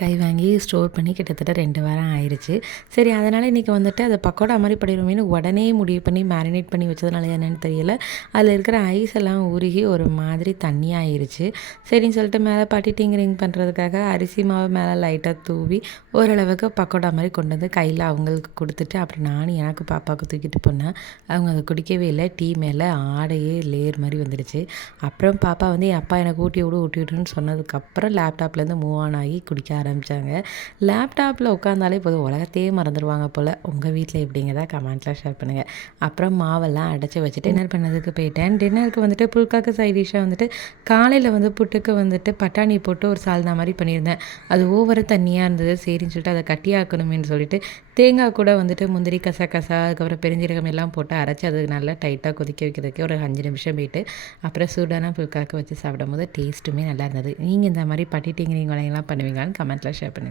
கை வாங்கி ஸ்டோர் பண்ணி கிட்டத்தட்ட 2 வாரம் ஆயிருச்சு. சரி அதனால இன்றைக்கி வந்துட்டு அத பக்கோடா மாரி பண்ணிருவோமேன்னு உடனே முடிவு பண்ணி மேரினேட் பண்ணி வச்சதுனால என்னன்னு தெரியல. அதில இருக்கிற ஐஸ் எல்லாம் உருகி ஒரு மாதிரி தண்ணியாயிருச்சு. சரின்னு சொல்லிட்டு மேலே பாட்டி டிங்கரிங் பண்ணுறதுக்காக அரிசி மாவு மேலே லைட்டாக தூவி ஓரளவுக்கு பக்கோடா மாரி கொண்டு வந்து கையில அவங்களுக்கு குடுத்துட்டு, அப்புறம் நானும் எனக்கு பாப்பாவுக்கு தூக்கிட்டு போனேன். அவங்க அத குடிக்கவே இல்ல. டீ மேல ஆடையே லேயர் மாரி வந்துடுச்சு. அப்புறம் பாப்பா வந்து என் அப்பா எனக்கு ஊட்டி விடு ஊட்டி விடுன்னு சொன்னதுக்கப்புறம் லேப்டாப்லேருந்து மூவ் ஆன் ஆகி குடிக்க ஆரம்பித்தாங்க. லேப்டாப்பில் உட்காந்தாலே போதும் உலகத்தையே மறந்துடுவாங்க போல். உங்கள் வீட்டில் எப்படிங்கிறத கமெண்ட்டில் ஷேர் பண்ணுங்கள். அப்புறம் மாவெல்லாம் அடைச்சி வச்சுட்டு டின்னர் பண்ணதுக்கு போயிட்டேன். டின்னருக்கு வந்துட்டு புல்காக்கு சைட் டிஷ்ஷாக வந்துட்டு காலையில் வந்து புட்டுக்கு வந்துட்டு பட்டாணி போட்டு ஒரு சால்னா மாதிரி பண்ணியிருந்தேன். அது ஓவராக தண்ணியாக இருந்தது. சரின்னு சொல்லிட்டு அதை கட்டியாக்கணுமேனு சொல்லிட்டு தேங்காய் கூட வந்துட்டு முந்திரி கசகசா அதுக்கப்புறம் பெருஞ்சீரகம் எல்லாம் போட்டு அரைச்சி அது நல்லா டைட்டாக கொதிக்க வைக்கிறதுக்கு ஒரு 5 நிமிஷம் போயிட்டு அப்புறம் சூடான புல்காக்கு வச்சு சாப்பிடும்போது டேஸ்ட்டுமே நல்லா இருந்தது. நீங்கள் இந்த மாதிரி பட்டி டிங்கரிங் வேலையெல்லாம் பண்ணுவீங்களான்னு கமெண்ட்டில் ஷேர் பண்ணுங்கள்.